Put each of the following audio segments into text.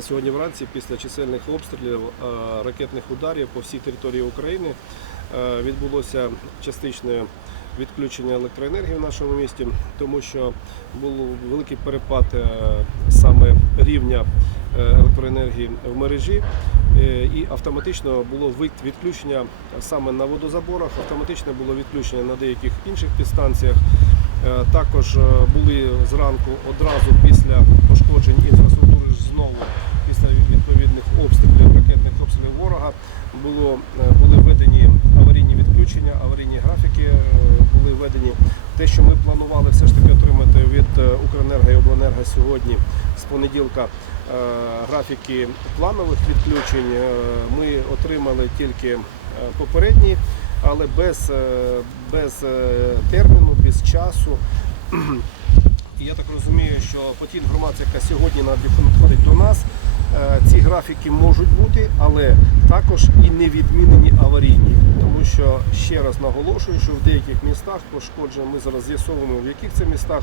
Сьогодні вранці після чисельних обстрілів е, ракетних ударів по всій території України е, відбулося частичне відключення електроенергії в нашому місті, тому що був великий перепад е, саме рівня електроенергії в мережі, і автоматично було відключення саме на водозаборах, автоматично було відключення на деяких інших підстанціях. Також були зранку одразу після пошкоджень інфраструктури ж знову після відповідних обстрілів, ракетних обстрілів ворога було, е, були введені аварійні відключення, аварійні графіки е, були. Те, що ми планували все ж таки отримати від е, Укренерго і Обленерго сьогодні з понеділка е, графіки планових відключень, е, ми отримали тільки попередні, але без, без терміну, без часу. І я так розумію, що по тій інформації, яка сьогодні надходить до нас, е, ці графіки можуть бути, але також і не відмінені аварійні. Тому що ще раз наголошую, що в деяких містах пошкоджено, ми зараз з'ясовуємо, в яких це містах.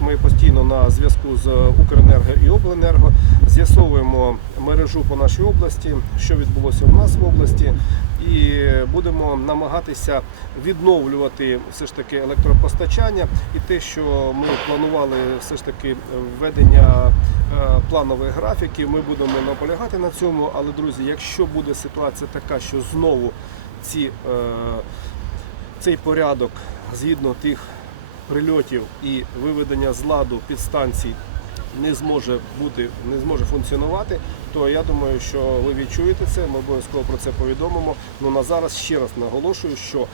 Ми постійно на зв'язку з Укренерго і Обленерго з'ясовуємо мережу по нашій області, що відбулося в нас в області, і будемо намагатися відновлювати все ж таки електропостачання і те, що ми планували все ж таки введення е, планових графіків. Ми будемо наполягати на цьому. Але друзі, якщо буде ситуація така, що знову ці, е, цей порядок згідно тих прильотів і виведення з ладу підстанцій не зможе бути, не зможе функціонувати, то я думаю, що ви відчуєте це. Ми обов'язково про це повідомимо. Ну на зараз ще раз наголошую, що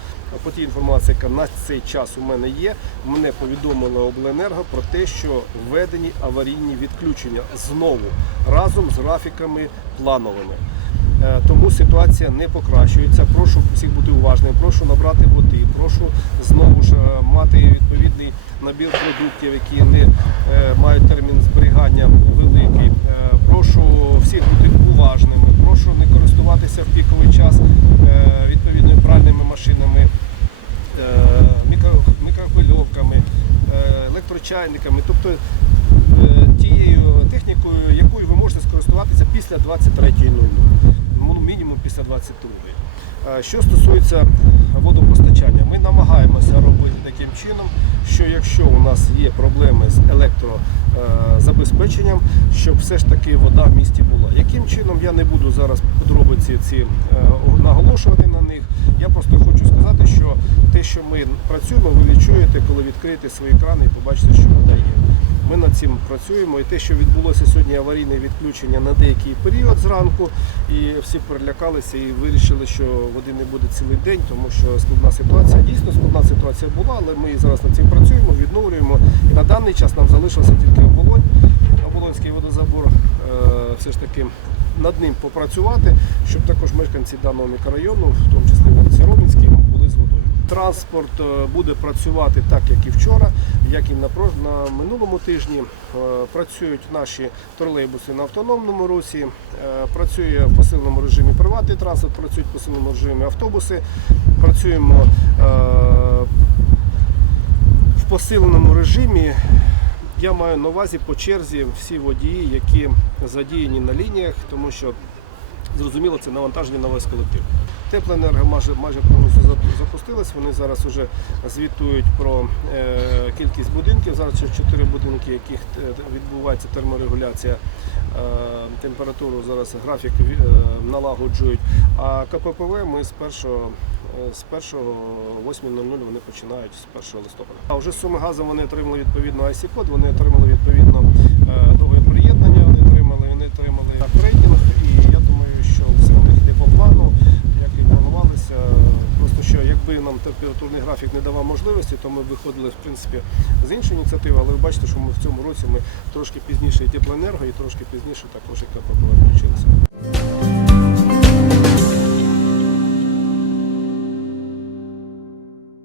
по тій інформації, яка на цей час у мене є, мене повідомили обленерго про те, що введені аварійні відключення знову разом з графіками плановими. Е, Тому ситуація не покращується. Прошу всіх бути уважними, прошу набрати води, прошу знову ж е, мати відповідний набір продуктів, які не е, мають термін зберігання великий. Прошу всіх бути уважними, прошу не користуватися в піковий час відповідними пральними машинами, мікрохвильовками, електрочайниками, тобто тією технікою, якою ви можете скористуватися після 23.00, ну, мінімум після 22.00. Е, Що стосується водопостачання, ми намагаємося робити таким чином, що якщо у нас є проблеми з електрозабезпеченням, щоб все ж таки вода в місті була. Яким чином я не буду зараз подробиці ці е, наголошувати на них. Я просто хочу сказати, що те, що ми працюємо, ви відчуєте, коли відкриєте свої крани і побачите, що вода є. Ми над цим працюємо. І те, що відбулося сьогодні аварійне відключення на деякий період зранку, і всі перелякалися і вирішили, що води не буде цілий день, тому що складна ситуація. Дійсно складна ситуація була, але ми зараз над цим працюємо, відновлюємо. І на даний час нам залишився тільки оболонь, оболонський водозабор. Е, Все ж таки над ним попрацювати, щоб також мешканці даного мікрорайону, в тому числі вулиці Робінській, були з водою. Транспорт е, буде працювати так, як і вчора, як і на, минулому тижні. Е, Працюють наші тролейбуси на автономному русі, е, працює в посиленому режимі приватний транспорт, працюють в посиленому режимі автобуси. Працюємо в посиленому режимі. Я маю на увазі по черзі всі водії, які задіяні на лініях, тому що зрозуміло, це навантаження на весь колектив. Теплоенерго майже, майже повністю запустилась. Вони зараз вже звітують про е, кількість будинків. Зараз ще чотири будинки, яких е, відбувається терморегуляція е, температуру. Зараз графік налагоджують. А КППВ ми з першого. З 1 8.00 вони починають з 1 листопада. А вже з суми газу вони отримали відповідно IC-код, вони отримали відповідно договір приєднання, вони отримали, вони отримали рейтинг, і я думаю, що все у них йде по плану, як і планувалися. Просто що якби нам температурний графік не давав можливості, то ми виходили в принципі з іншої ініціативи, але ви бачите, що ми в цьому році ми трошки пізніше і теплоенерго, і трошки пізніше також і КПП включилися.